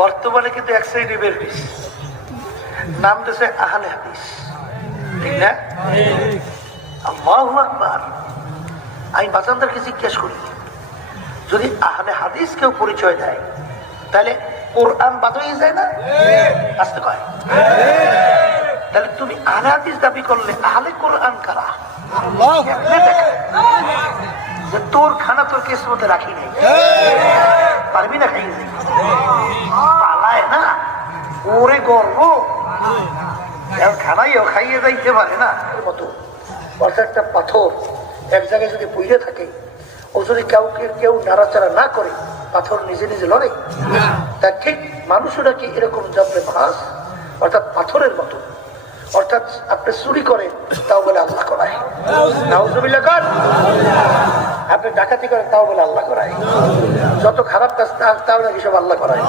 বর্তমানে কিন্তু এক সাইডে বের হয়েছে, নাম দিয়েছে আহলে হাদিস, ঠিক না? আল্লাহু আকবার। আমি বাজানদারকে জিজ্ঞেস করি, যদি আহলে হাদিস কেউ পরিচয় দেয় তাহলে কোরআন বাদ হয়ে যায় না? আসতে কয়। তাহলে তুমি আহলে হাদিস দাবি করলে আহলে কোরআন কারা? যে তোর খানা তোর কিসমতে রাখি নাই, পারবি না খাইয়ে পালায় না, ওরে গর্ব খানাইও খাইয়ে যাইতে পারে না। মতো একটা পাথর এক জায়গায় যদি পুড়ে থাকে, ও যদি কেউ নাড়াচাড়া না করে, পাথর নিজে নিজে লড়ে। তা ঠিক মানুষরা কি এরকম জবরে ভাস, অর্থাৎ পাথরের মতো। অর্থাৎ আপনি চুরি করেন তাও বলে আল্লাহ করায়, নাউজুবিল্লাহ কর। আপনি ডাকাতি করেন তাও বলে আল্লাহ করায়, যত খারাপ কাজ তাও নাকি সব আল্লাহ করায়।